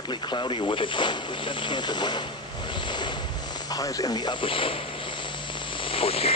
partly cloudy with a 20% chance of rain. Highs in the upper 14.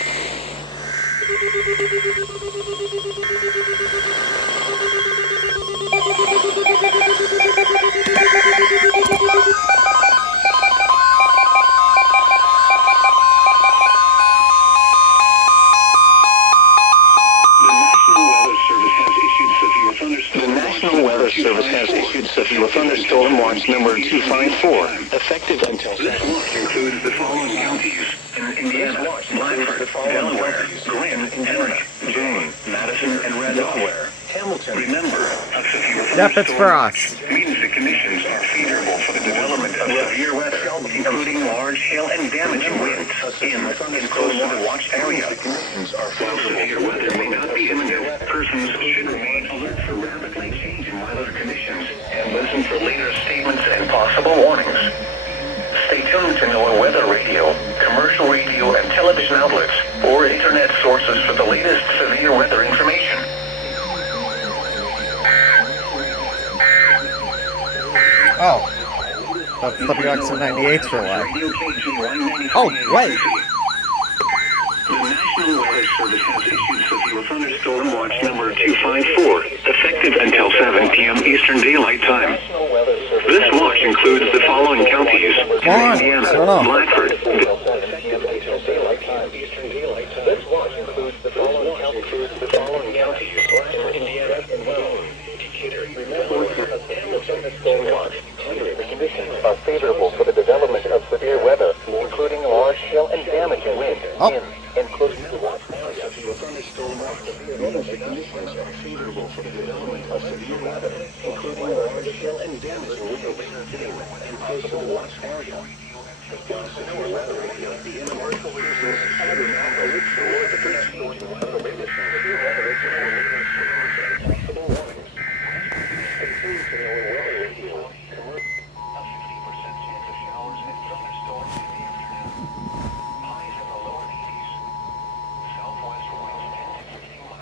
The National Weather Service has issued severe thunderstorm watch number 254, effective until This watch includes the following counties: in Indiana, Blackford, Delaware, Grant, Henry, Jane, Madison, and Delaware. Hamilton. Remember, a severe Yep, it's for us. means the conditions are favorable for the development of severe weather, including large hail and damaging winds in and close to the watch area. While severe weather may not be imminent, persons should remain alert for rapidly changing weather conditions and listen for later statements and possible warnings. Stay tuned to NWR weather radio, commercial radio and television outlets, or internet sources for the latest severe weather information. Oh. That's WX98 for what? Oh, wait. The National Weather Service has issued severe thunderstorm watch number 254, effective until 7 p.m. Eastern Daylight Time. This watch includes the following counties: Indiana, Blackford. This watch includes the following counties: Indiana, Decatur. The conditions are favorable for the development of severe weather, including large hail and damaging wind in and close to the watch area. Thunderstorm watch. The conditions are favorable for the development of severe weather, including large hail and damaging wind and close to the watch area. While severe weather radio, the commercial resources are now alert for rapidly changing weather conditions. Severe weather is possible warnings. Stay tuned to NWR weather radio.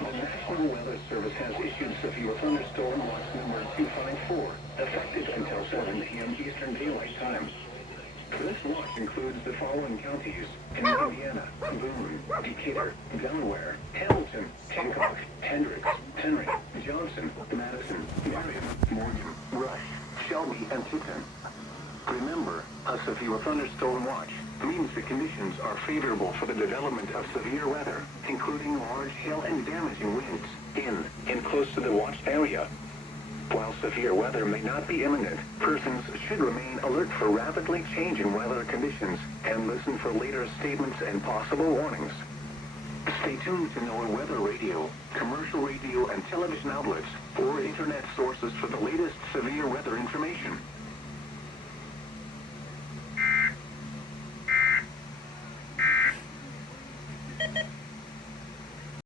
The National Weather Service has issued severe thunderstorm watch number 254, effective until 7 p.m. Eastern Daylight Time. This watch includes the following counties: in Indiana, Boone, Decatur, Delaware, Hamilton, Hancock, Hendricks, Henry, Johnson, Madison, Marion, Morgan, Rush, Shelby, and Tipton. Remember, a severe thunderstorm watch means the conditions are favorable for the development of severe weather, including large hail and damaging winds in and close to the watched area. While severe weather may not be imminent, persons should remain alert for rapidly changing weather conditions and listen for later statements and possible warnings. Stay tuned to NWR weather radio, commercial radio and television outlets, or internet sources for the latest severe weather information.